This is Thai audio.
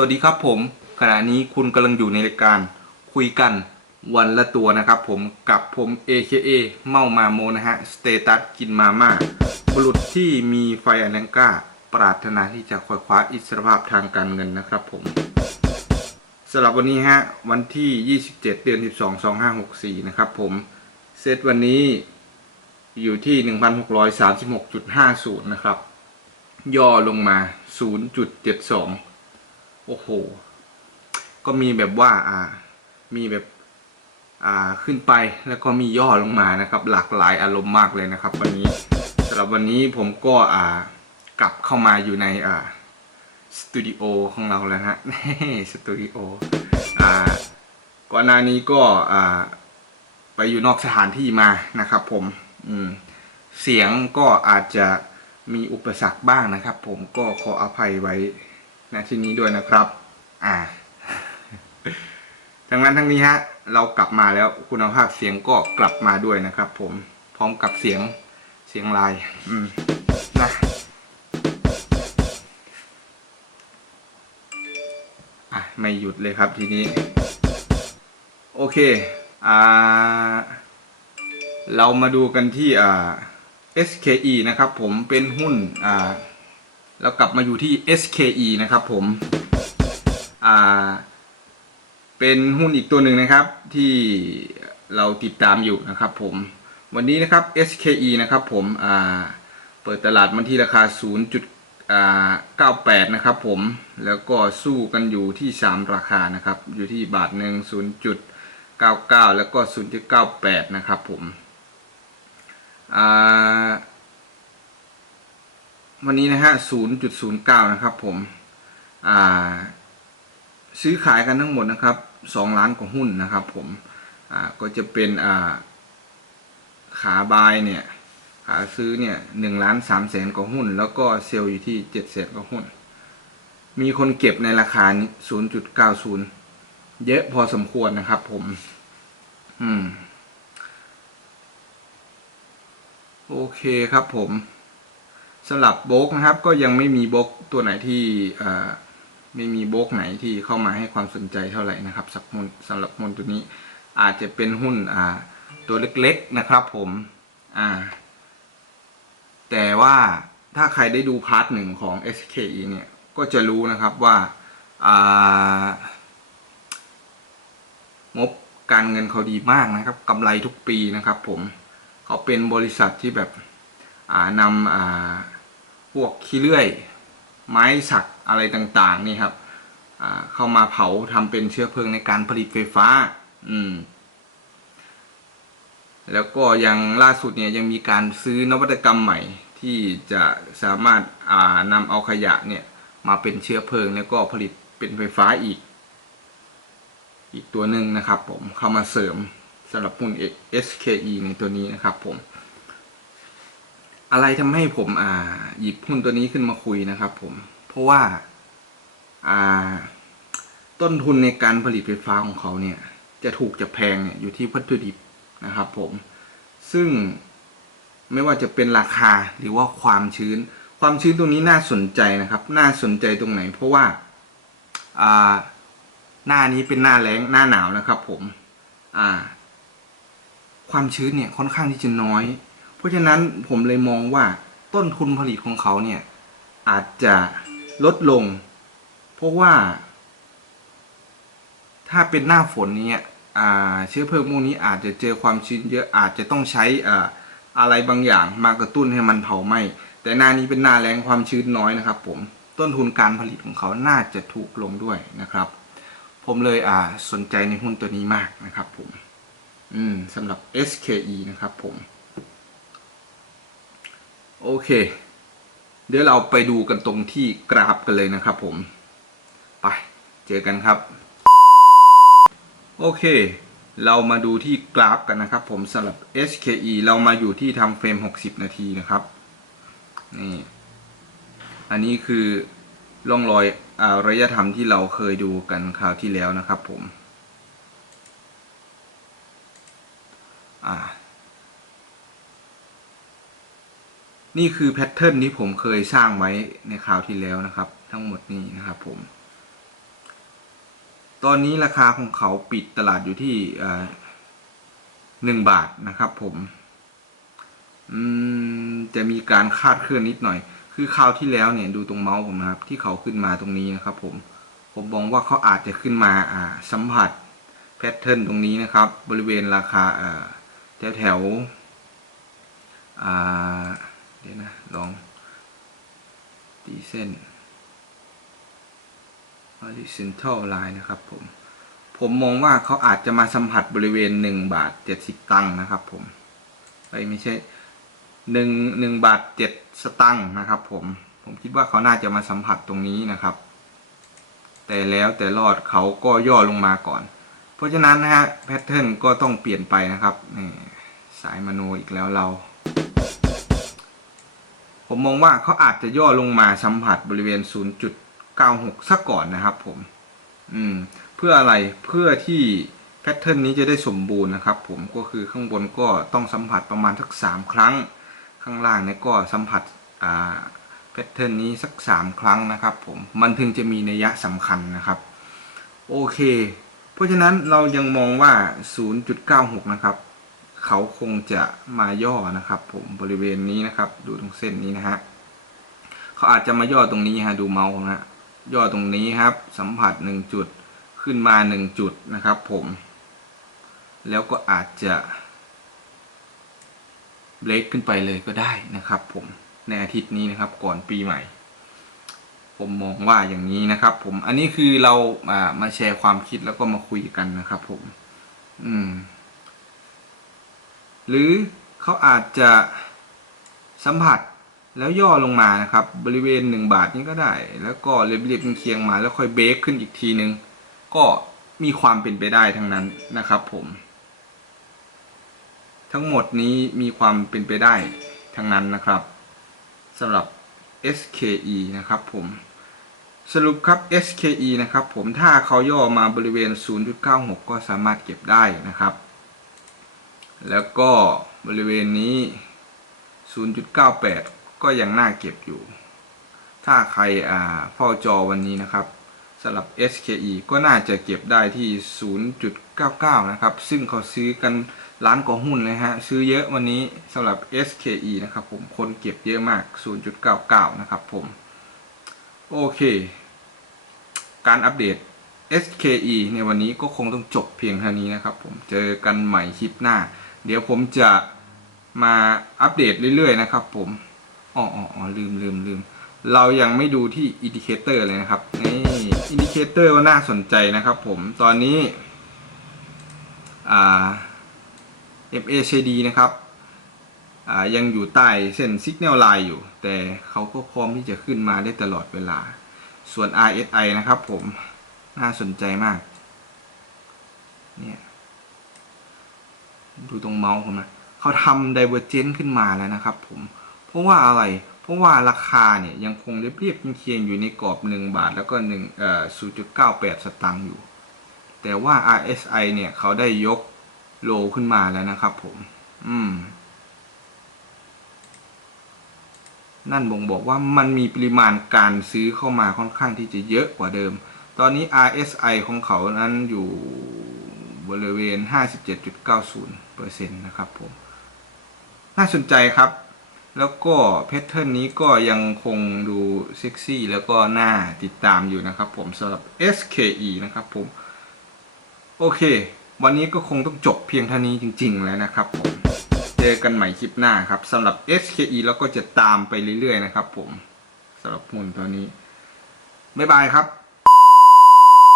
วัสดีครับผม ขณะนี้คุณกำลังอยู่ในรายการคุยกันวันละตัวนะครับผมกับผม AKA เมามาโมนะฮะสเตตัสกินมาม่าบุรุษที่มีไฟอันแรงกล้าปรารถนาที่จะคว้าคว้าอิสรภาพทางการเงินนะครับผมสำหรับวันนี้ฮะวันที่ 27 เดือน 12 2564 นะครับผม เซตวันนี้อยู่ที่ 1636.50 นะครับ ย่อลงมา 0.72 โอ้โห ก็มีแบบว่า อ่า มีแบบ อ่า ขึ้นไปแล้วก็มีย่อลงมานะครับ หลากหลายอารมณ์มากเลยนะครับ วันนี้สำหรับวันนี้ผมก็อ่ากลับเข้ามาอยู่ในอ่าสตูดิโอของเราแล้วนะฮะสตูดิโออ่าก่อนหน้านี้ก็อ่าไปอยู่นอกสถานที่มานะครับ ผม อืม เสียงก็อาจจะมีอุปสรรคบ้างนะครับ ผมก็ขออภัยไว้ ณที่นี้ด้วยนะครับ อ่าทั้งนั้นทั้งนี้ฮะ เรากลับมาแล้วคุณภาพเสียงก็กลับมาด้วยนะครับ ผมพร้อมกับเสียงเสียงลาย อืมนะอะไม่หยุดเลยครับทีนี้ โอเค อ่า เรามาดูกันที่อ่า SKE นะครับผมเป็นหุ้นอ่า เรากลับมาอยู่ที่ SKE นะครับผม อ่า เป็นหุ้นอีกตัวหนึ่งนะครับ ที่เราติดตามอยู่นะครับผม วันนี้นะครับ SKE นะครับผม อ่า เปิดตลาดมันที่ราคา 0.98 นะครับผม แล้วก็สู้กันอยู่ที่ 3 ราคานะครับ อยู่ที่บาทหนึ่ง0.99 แล้วก็ 0.98 นะครับผม อ่า วันนี้นะฮะ0.09นะครับผมอ่าซื้อขายกันทั้งหมดนะครับ2ล้านกว่าหุ้นนะครับผมอ่าก็จะเป็นอ่าขาบายเนี่ยขาซื้อเนี่ย1ล้าน3แสนกว่าหุ้น แล้วก็เซลล์อยู่ที่7แสนกว่าหุ้น มีคนเก็บในราคานี้0.90เยอะพอสมควรนะครับผม อืม โอเคครับผม สำหรับโบกนะครับ ก็ยังไม่มีโบกตัวไหนที่ไม่มีโบกไหนที่เข้ามาให้ความสนใจเท่าไหร่นะครับสำหรับหุ้นสำหรับหุ้นตัวนี้อาจจะเป็นหุ้นตัวเล็กๆนะครับ ผมแต่ว่าถ้าใครได้ดูพาร์ทหนึ่งของ SKE เนี่ยก็จะรู้นะครับว่างบการเงินเขาดีมากนะครับกำไรทุกปีนะครับ ผมเขาเป็นบริษัทที่แบบนำ วกขี้เลื่อย ไม้สักอะไรต่างๆนี่ครับเข้ามาเผาทำเป็นเชื้อเพลิงในการผลิตไฟฟ้า อืม แล้วก็ยังล่าสุดเนี่ยยังมีการซื้อนวัตกรรมใหม่ ที่จะสามารถานำเอาขยะเนี่ย มาเป็นเชื้อเพลิงแล้วก็ผลิตเป็นไฟฟ้าอีก อีกตัวหนึ่งนะครับ ผมเข้ามาเสริมสำหรับหุ้น SKE ในตัวนี้นะครับผม อะไรทำให้ผมอ่า หยิบหุ้นตัวนี้ขึ้นมาคุยนะครับ ผม เพราะว่า อ่า ต้นทุนในการผลิตไฟฟ้าของเขาเนี่ย จะถูกจะแพงเนี่ยอยู่ที่วัตถุดิบนะครับ ผม ซึ่งไม่ว่าจะเป็นราคาหรือว่าความชื้น ความชื้นตรงนี้น่าสนใจนะครับ น่าสนใจตรงไหน เพราะว่า อ่า หน้านี้เป็นหน้าแล้งหน้าหนาวนะครับ ผม อ่า ความชื้นเนี่ยค่อนข้างที่จะน้อย ราะฉะนั้นผมเลยมองว่าต้นทุนผลิตของเขาเนี่ย อาจจะลดลง เพราะว่า ถ้าเป็นหน้าฝนเนี่ยเชื้อเพลิงพวกนี้อาจจะเจอความชื้นเยอะอาจจะต้องใช้อ่าอะไรบางอย่างมากระตุ้นให้มันเผาไหม้แต่หน้านี้เป็นหน้าแรงความชื้นน้อยนะครับผมต้นทุนการผลิตของเขาน่าจะถูกลงด้วยนะครับ ผมเลยอ่าสนใจในหุ้นตัวนี้มากนะครับผม อืมสำหรับ SKE นะครับผม โอเค เดี๋ยวเราไปดูกันตรงที่กราฟกันเลยนะครับผม ไปเจอกันครับ โอเค เรามาดูที่กราฟกันนะครับ ผมสำหรับ SKE เรามาอยู่ที่ทำเฟรม 60 นาทีนะครับ นี่ อันนี้คือร่องรอยอารยธรรมที่เราเคยดูกันคราวที่แล้วนะครับผม อ่า นี่คือแพทเทิร์นที่ผมเคยสร้างไว้ในคราวที่แล้วนะครับ ทั้งหมดนี้นะครับผม ตอนนี้ราคาของเขาปิดตลาดอยู่ที่หนึ่งบาทนะครับผมจะมีการคาดเคลื่อนนิดหน่อย คือคราวที่แล้วเนี่ยดูตรงเมาส์ผมนะครับ ที่เขาขึ้นมาตรงนี้นะครับผม ผมมองว่าเขาอาจจะขึ้นมาสัมผัสแพทเทิร์นตรงนี้นะครับ บริเวณราคาแถวแถวอ่า เดี๋ยวนะลองตีเส้น horizontal line นะครับผม ผมมองว่าเขาอาจจะมาสัมผัสบริเวณหนึ่งบาทเจ็ดสิบตังค์นะครับผมไอ้ไม่ใช่หนึ่งหนึ่งบาทเจ็ดสตังค์นะครับ ผม ผมคิดว่าเขาน่าจะมาสัมผัสตรงนี้นะครับ แต่แล้วแต่รอดเขาก็ย่อลงมาก่อน เพราะฉะนั้นนะฮะแพทเทิร์นก็ต้องเปลี่ยนไปนะครับนี่สายมโนอีกแล้วเรา ผมมองว่าเขาอาจจะย่อลงมาสัมผัสบริเวณ 0.96สักก่อนนะครับผม อืม เพื่ออะไร เพื่อที่แพทเทิร์นนี้จะได้สมบูรณ์นะครับผม ก็คือข้างบนก็ต้องสัมผัสประมาณสัก 3 ครั้ง ข้างล่างเนี่ยก็สัมผัส อ่า แพทเทิร์นนี้สัก 3 ครั้งนะครับผม มันถึงจะมีนัยยะสำคัญนะครับ โอเค เพราะฉะนั้นเรายังมองว่า 0.96 นะครับ เขาคงจะมาย่อนะครับ ผมบริเวณนี้นะครับ ดูตรงเส้นนี้นะฮะเขาอาจจะมาย่อตรงนี้ฮะดูเมาส์นะ ย่อตรงนี้ครับ สัมผัสหนึ่งจุดขึ้นมาหนึ่งจุดนะครับ ผม แล้วก็อาจจะเบรกขึ้นไปเลยก็ได้นะครับ ผมในอาทิตย์นี้นะครับ ก่อนปีใหม่ ผมมองว่าอย่างนี้นะครับ ผมอันนี้คือเราามาแชร์ความคิดแล้วก็มาคุยกันนะครับ ผม อืม หรือเขาอาจจะสัมผัสแล้วย่อลงมานะครับ บริเวณหนึ่งบาทนี้ก็ได้ แล้วก็เรียบๆเคียงมาแล้วค่อยเบรกขึ้นอีกทีนึง ก็มีความเป็นไปได้ทั้งนั้นนะครับผม ทั้งหมดนี้มีความเป็นไปได้ทั้งนั้นนะครับสำหรับ SKE นะครับผมสรุปครับ SKE นะครับผมถ้าเขาย่อมาบริเวณ 0.96 ก็สามารถเก็บได้นะครับ แล้วก็บริเวณนี้ 0.98 ก็ยังน่าเก็บอยู่ ถ้าใครอ่าเฝ้าจอวันนี้นะครับสำหรับ SKE ก็น่าจะเก็บได้ที่ 0.99 นะครับ ซึ่งเขาซื้อกันล้านกว่าหุ้นเลยฮะ ซื้อเยอะวันนี้สำหรับ SKE นะครับผม คนเก็บเยอะมาก 0.99 นะครับผม โอเค การอัปเดต SKE ในวันนี้ก็คงต้องจบเพียงเท่านี้นะครับผม เจอกันใหม่คลิปหน้า เดี๋ยวผมจะมาอัปเดตเรื่อยๆนะครับผมอ๋ออ๋ออ๋อลืมลืมลืมเรายังไม่ดูที่อินดิเคเตอร์เลยนะครับนี่อินดิเคเตอร์ว่าน่าสนใจนะครับผมตอนนี้อ่า MACD นะครับยังอยู่ใต้เส้น Signal Line อยู่ แต่เขาก็พร้อมที่จะขึ้นมาได้ตลอดเวลา ส่วน RSI นะครับผม น่าสนใจมาก เนี่ย ดูตรงเมาส์ผมนะเขาทำ Divergent ขึ้นมาแล้วนะครับผม เพราะว่าอะไร เพราะว่าราคาเนี่ยยังคงเรียบๆเคียงๆอยู่ในกรอบ 1 บาท แล้วก็1เอ่อ0.98 สตางค์อยู่ แต่ว่า RSI เนี่ยเขาได้ยกโลขึ้นมาแล้วนะครับผม อืม นั่นบ่งบอกว่ามันมีปริมาณการซื้อเข้ามาค่อนข้างที่จะเยอะกว่าเดิม ตอนนี้ RSI ของเขานั้นอยู่บริเวณ 57.90 นะครับผม น่าสนใจครับ แล้วก็แพทเทิร์นนี้ก็ยังคงดูเซ็กซี่แล้วก็น่าติดตามอยู่นะครับผมสำหรับ SKE นะครับผม โอเค วันนี้ก็คงต้องจบเพียงเท่านี้จริง ๆ แล้วนะครับผม เจอกันใหม่คลิปหน้าครับสำหรับ SKE แล้วก็จะตามไปเรื่อย ๆ นะครับผมสำหรับหุ้นตัวนี้บ๊ายบายครับ